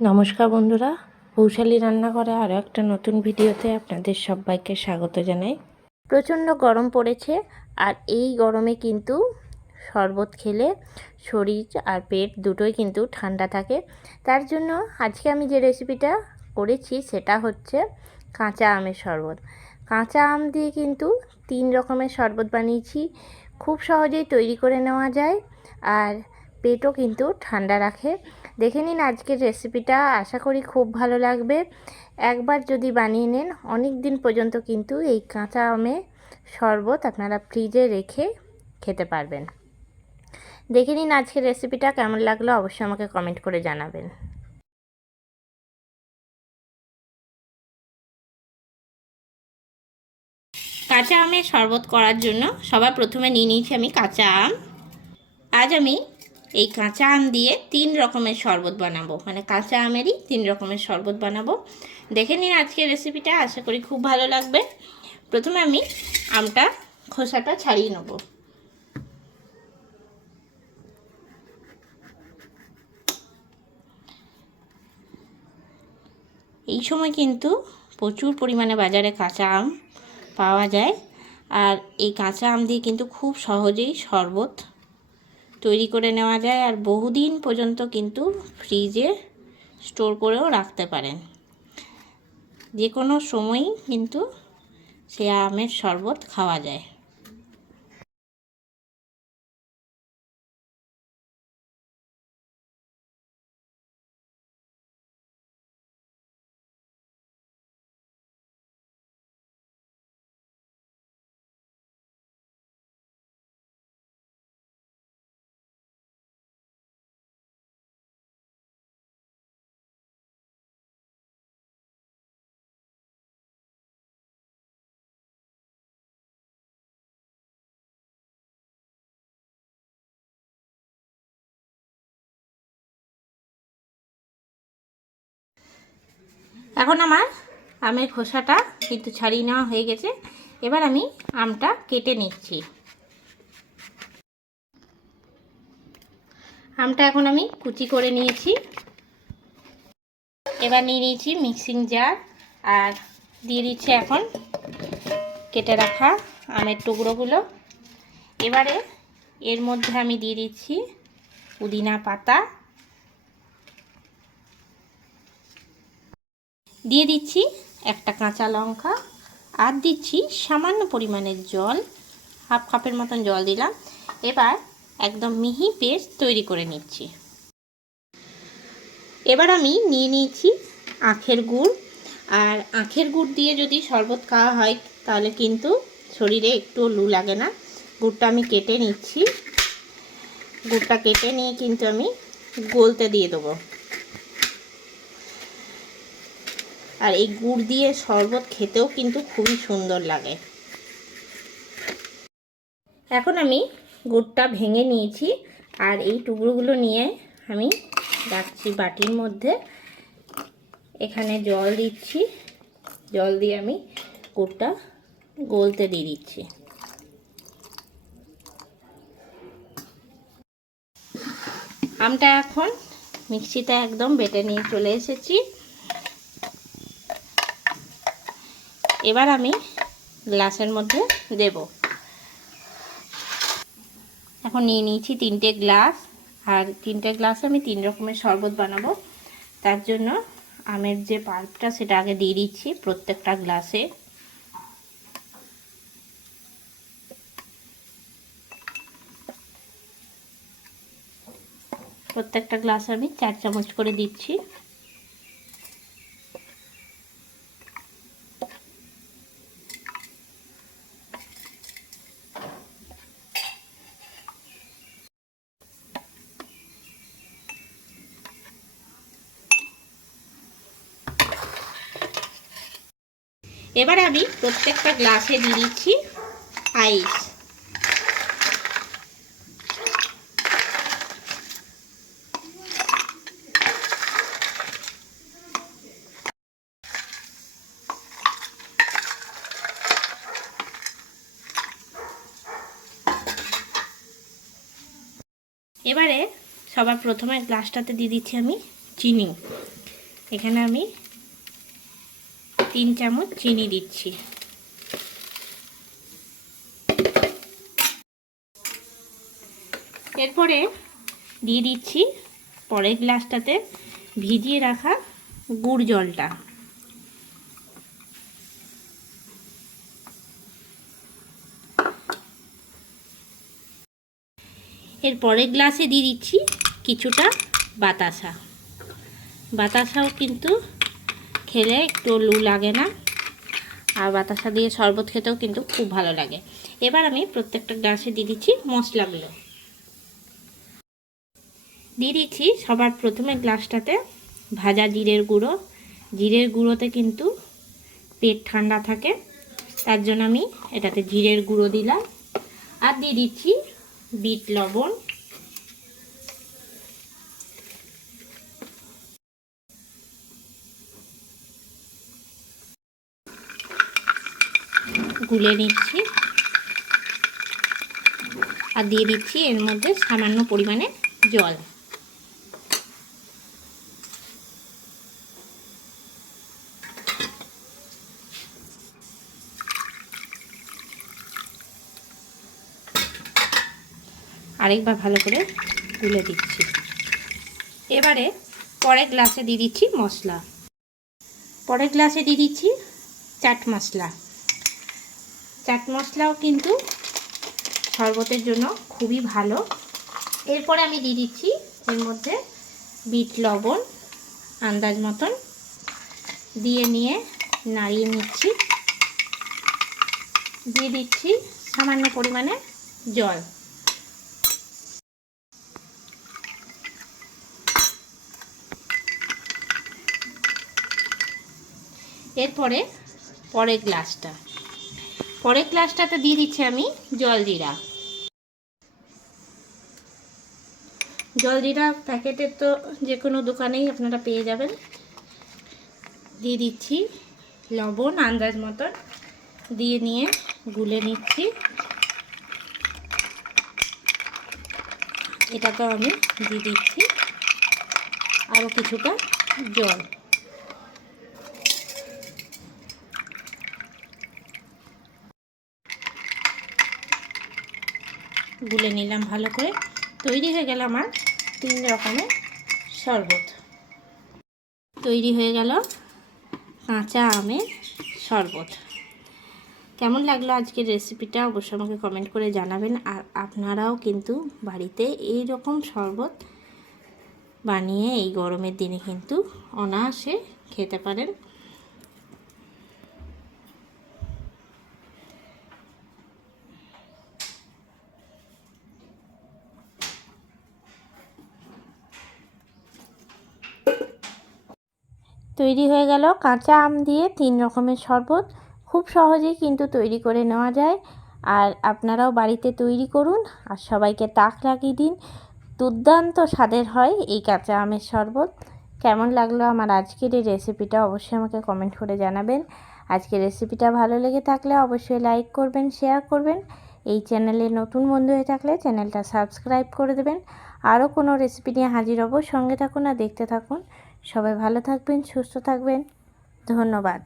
নমস্কার বন্ধুরা, বৌশালী রান্নাঘরে আরও একটা নতুন ভিডিওতে আপনাদের সবাইকে স্বাগত জানাই। প্রচণ্ড গরম পড়েছে, আর এই গরমে কিন্তু শরবত খেলে শরীর আর পেট দুটোই কিন্তু ঠান্ডা থাকে। তার জন্য আজকে আমি যে রেসিপিটা করেছি সেটা হচ্ছে কাঁচা আমের শরবত। কাঁচা আম দিয়ে কিন্তু 3 রকমের শরবত বানিয়েছি। খুব সহজেই তৈরি করে নেওয়া যায়, আর পেটও কিন্তু ঠান্ডা রাখে। দেখে নিন আজকের রেসিপিটা, আশা করি খুব ভালো লাগবে। একবার যদি বানিয়ে নেন, অনেক দিন পর্যন্ত কিন্তু এই কাঁচা আমের শরবত আপনারা ফ্রিজে রেখে খেতে পারবেন। দেখে নিন আজকের রেসিপিটা কেমন লাগলো, অবশ্যই আমাকে কমেন্ট করে জানাবেন। কাঁচা আমের শরবত করার জন্য সবার প্রথমে নিয়ে নিয়েছি আমি কাঁচা আম। আজ আমি এই কাঁচা আম দিয়ে 3 রকমের শরবত বানাবো, মানে কাঁচা আমেরই 3 রকমের শরবত বানাবো। দেখে নিন আজকের রেসিপিটা, আশা করি খুব ভালো লাগবে। প্রথমে আমি আমটা খোসাটা ছাড়িয়ে নেব। এই সময় কিন্তু প্রচুর পরিমাণে বাজারে কাঁচা আম পাওয়া যায়, আর এই কাঁচা আম দিয়ে কিন্তু খুব সহজেই শরবত তৈরি করে নেওয়া যায়, আর বহুদিন পর্যন্ত কিন্তু ফ্রিজে স্টোর করেও রাখতে পারেন। যে কোনো সময়ই কিন্তু সে আমের শরবত খাওয়া যায়। এখন আমার আমের খোসাটা কিন্তু ছাড়িয়ে নেওয়া হয়ে গেছে। এবার আমি আমটা কেটে নিচ্ছি। আমটা এখন আমি কুচি করে নিয়েছি। এবার নিয়ে নিয়েছি মিক্সিং জার, আর দিয়ে দিচ্ছি এখন কেটে রাখা আমের টুকরোগুলো। এবারে এর মধ্যে আমি দিয়ে দিচ্ছি পুদিনা পাতা, দিয়ে দিচ্ছি একটা কাঁচা লঙ্কা, আর দিচ্ছি সামান্য পরিমাণের জল, হাফ কাপের মতন জল দিলাম। এবার একদম মিহি পেস্ট তৈরি করে নিচ্ছি। এবার আমি নিয়ে নিয়েছি আখের গুড়, আর আখের গুড় দিয়ে যদি শরবত খাওয়া হয় তাহলে কিন্তু শরীরে একটু লু লাগে না। গুড়টা আমি কেটে নিচ্ছি। গুড়টা কেটে নিয়ে কিন্তু আমি গলতে দিয়ে দেবো। আর এই গুড় দিয়ে শরবত খেতেও কিন্তু খুবই সুন্দর লাগে। এখন আমি গুড়টা ভেঙে নিয়েছি, আর এই টুকরোগুলো নিয়ে আমি রাখছি বাটির মধ্যে। এখানে জল দিচ্ছি, জল দিয়ে আমি গুড়টা গলতে দিয়ে দিচ্ছি। আমটা এখন মিক্সিতে একদম বেটে নিয়ে চলে এসেছি। এবার আমি গ্লাসের মধ্যে দেব। এখন নিয়ে নিয়েছি 3টে গ্লাস, আর 3টে গ্লাসে আমি 3 রকমের শরবত বানাবো। তার জন্য আমের যে পাল্পটা সেটা আগে দিয়ে দিচ্ছি প্রত্যেকটা গ্লাসে। প্রত্যেকটা গ্লাসে আমি 4 চামচ করে দিচ্ছি। এবারে আমি প্রত্যেকটা গ্লাসে দিয়ে দিচ্ছি আইস। এবারে সবার প্রথমে গ্লাসটাতে দিয়ে দিচ্ছি আমি চিনি। এখানে আমি 3 চামচ চিনি দিচ্ছি। এরপরে দিয়ে দিচ্ছি পরের গ্লাসটাতে ভিজিয়ে রাখা গুড় জলটা। এর পরের গ্লাসে দিয়ে দিচ্ছি কিছুটা বাতাসা। বাতাসাও কিন্তু খেলে একটু লু লাগে না, আর বাতাসা দিয়ে শরবত খেতেও কিন্তু খুব ভালো লাগে। এবার আমি প্রত্যেকটা গ্লাসে দিয়ে দিচ্ছি মশলাগুলো। দিয়ে দিচ্ছি সবার প্রথমে গ্লাসটাতে ভাজা জিরের গুঁড়ো। জিরের গুঁড়োতে কিন্তু পেট ঠান্ডা থাকে, তার জন্য আমি এটাতে জিরের গুঁড়ো দিলাম। আর দিয়ে দিচ্ছি বিট লবণ, গুলে নিচ্ছি। আর দিয়ে দিচ্ছি এর মধ্যে সামান্য পরিমাণে জল। আরেকবার ভালো করে গুলে দিচ্ছি। এবারে পরের গ্লাসে দিয়ে দিচ্ছি মশলা। পরের গ্লাসে দিয়ে দিচ্ছি চাট মশলা। চাট মশলাও কিন্তু শরবতের জন্য খুবই ভালো। এরপরে আমি দিয়ে দিচ্ছি এর মধ্যে বিট লবণ আন্দাজ মতন, দিয়ে নিয়ে নাড়িয়ে নিচ্ছি। দিয়ে দিচ্ছি সামান্য পরিমাণে জল। এরপরে পরের গ্লাসটাতে দিয়ে দিচ্ছি আমি জলজিরা। জলজিরা প্যাকেটের তো যে কোনো দোকানেই আপনারা পেয়ে যাবেন। দিয়ে দিচ্ছি লবণ আন্দাজ মতন, দিয়ে নিয়ে গুলে নিচ্ছি। এটাকেও আমি দিয়ে দিচ্ছি আরও কিছুটা জল। গুলে নিলাম ভালো করে। তৈরি হয়ে গেল আমার 3 রকমের শরবত। তৈরি হয়ে গেল কাঁচা আমের শরবত। কেমন লাগলো আজকের রেসিপিটা অবশ্যই আমাকে কমেন্ট করে জানাবেন। আর আপনারাও কিন্তু বাড়িতে এই রকম শরবত বানিয়ে এই গরমের দিনে কিন্তু অনায়াসে খেতে পারেন। তৈরি হয়ে গেল কাঁচা আম দিয়ে 3 রকমের শরবত। খুব সহজেই কিন্তু তৈরি করে নেওয়া যায়। আর আপনারাও বাড়িতে তৈরি করুন আর সবাইকে তাক লাগিয়ে দিন। দুর্দান্ত স্বাদের হয় এই কাঁচা আমের শরবত। কেমন লাগলো আমার আজকের এই রেসিপিটা অবশ্যই আমাকে কমেন্ট করে জানাবেন। আজকের রেসিপিটা ভালো লেগে থাকলে অবশ্যই লাইক করবেন, শেয়ার করবেন। এই চ্যানেলে নতুন বন্ধু হয়ে থাকলে চ্যানেলটা সাবস্ক্রাইব করে দেবেন। আরও কোনো রেসিপি নিয়ে হাজির হব, সঙ্গে থাকুন আর দেখতে থাকুন। সবাই ভালো থাকবেন, সুস্থ থাকবেন। ধন্যবাদ।